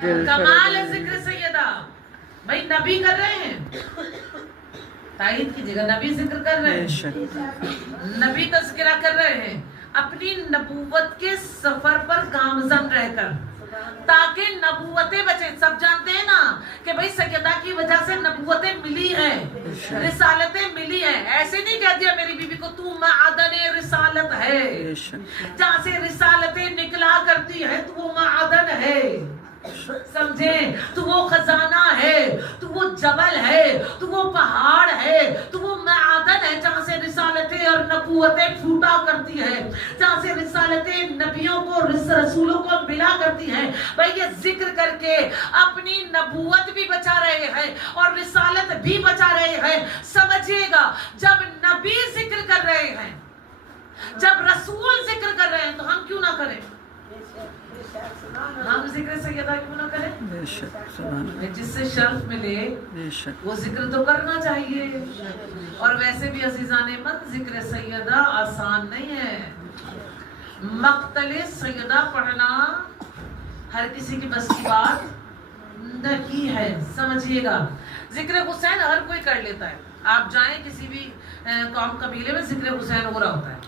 کمال ہے ذکر سیدہ. بھائی نبی کر رہے ہیں، تائید کیجیے گا، نبی ذکر کر رہے ہیں، نبی تذکرہ کر رہے ہیں اپنی نبوت کے سفر پر گامزن رہ کر، تاکہ نبوتیں بچیں. سب جانتے ہیں نا کہ بھئی سیدہ کی وجہ سے نبوتیں ملی ہیں، رسالتیں ملی ہیں. ایسے نہیں کہہ دیا میری بیوی کو تو معدن رسالت ہے، جہاں سے رسالتیں نکلا کرتی ہے تو وہ معدن ہے، سمجھیں، تو وہ خزانہ ہے، تو وہ جبل ہے، تو وہ پہاڑ ہے، تو وہ معدن ہے جہاں سے رسالتیں اور نبوتیں پھوٹا کرتی ہے، جہاں سے رسالتیں نبیوں کو رسولوں کو ملا کرتی ہیں. بھائی یہ ذکر کر کے اپنی نبوت بھی بچا رہے ہیں اور رسالت بھی بچا رہے ہیں. سمجھیے گا، جب نبی ذکر کر رہے ہیں، جب رسول ذکر کر رہے ہیں تو ہم کیوں نہ کریں؟ ہم ذکر سیدہ کیوں نہ کریں؟ جس سے شرف ملے وہ ذکر تو کرنا چاہیے. اور ویسے بھی عزیزان من، ذکر سیدہ آسان نہیں ہے. مقتل سیدہ پڑھنا ہر کسی کی بس کی بات نہیں ہے، سمجھیے گا. ذکر حسین ہر کوئی کر لیتا ہے. آپ جائیں کسی بھی قوم قبیلے میں ذکر حسین ہو رہا ہوتا ہے.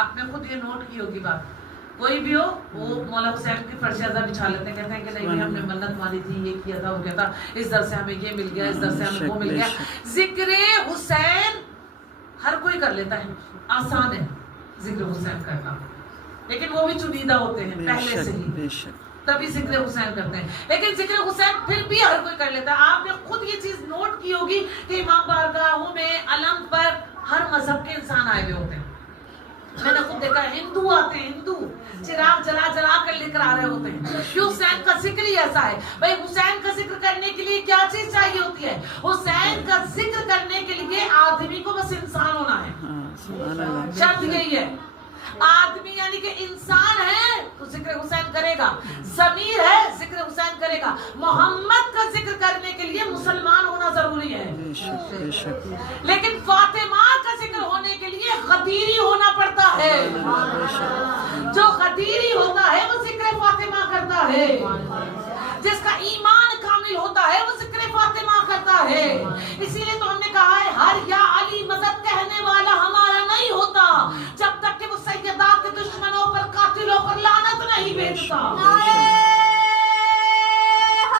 آپ نے خود یہ نوٹ کی ہوگی بات. کوئی بھی ہو وہ مولا حسین کی فرش ازا بچھا لیتے ہیں، کہتے ہیں کہ نہیں ہم نے منت مانی تھی، یہ کیا تھا وہ کیا تھا، اس در سے ہمیں یہ مل گیا، اس در سے ہمیں وہ مل گیا. ذکر حسین ہر کوئی کر لیتا ہے، آسان ہے ذکر حسین کرنا، لیکن وہ بھی چنیدہ ہوتے ہیں پہلے سے ہی، تبھی ذکر حسین کرتے ہیں. لیکن ذکر حسین پھر بھی ہر کوئی کر لیتا ہے. آپ نے خود یہ چیز نوٹ کی ہوگی کہ امام بارگاہوں میں علم پر ہر مذہب کے انسان آئے ہوئے ہوتے ہیں. میں نے خود دیکھا، ہندو آتے ہیں، ہندو چراغ جلا جلا کر لے کر آ رہے ہوتے ہیں. حسین کا ذکر ہی ایسا ہے. بھائی حسین کا ذکر کرنے کے لیے کیا چیز چاہیے ہوتی ہے؟ حسین کا ذکر کرنے کے لیے آدمی کو بس انسان ہونا ہے. شرط یہی ہے، آدمی یعنی کہ انسان ہے تو ذکر حسین کرے گا، ضمیر ہے ذکر حسین کرے گا. محمد کا ذکر کرنے کے لیے مسلمان ہونا ضروری ہے، لیکن فاطمہ کا ذکر ہونے کے لیے غدیری ہونا پڑتا ہے. جو غدیری ہوتا ہے وہ ذکر فاطمہ کرتا ہے، جس کا ایمان کامل ہوتا ہے وہ ذکر فاطمہ کرتا ہے. اسی لیے تو ہم نے کہا ہے ہر یا علی مدد کہنے والا ہمارا نہیں ہوتا جب تک کہ وہ سیدہ کے دشمنوں پر قاتلوں پر لعنت نہیں بھیجتا.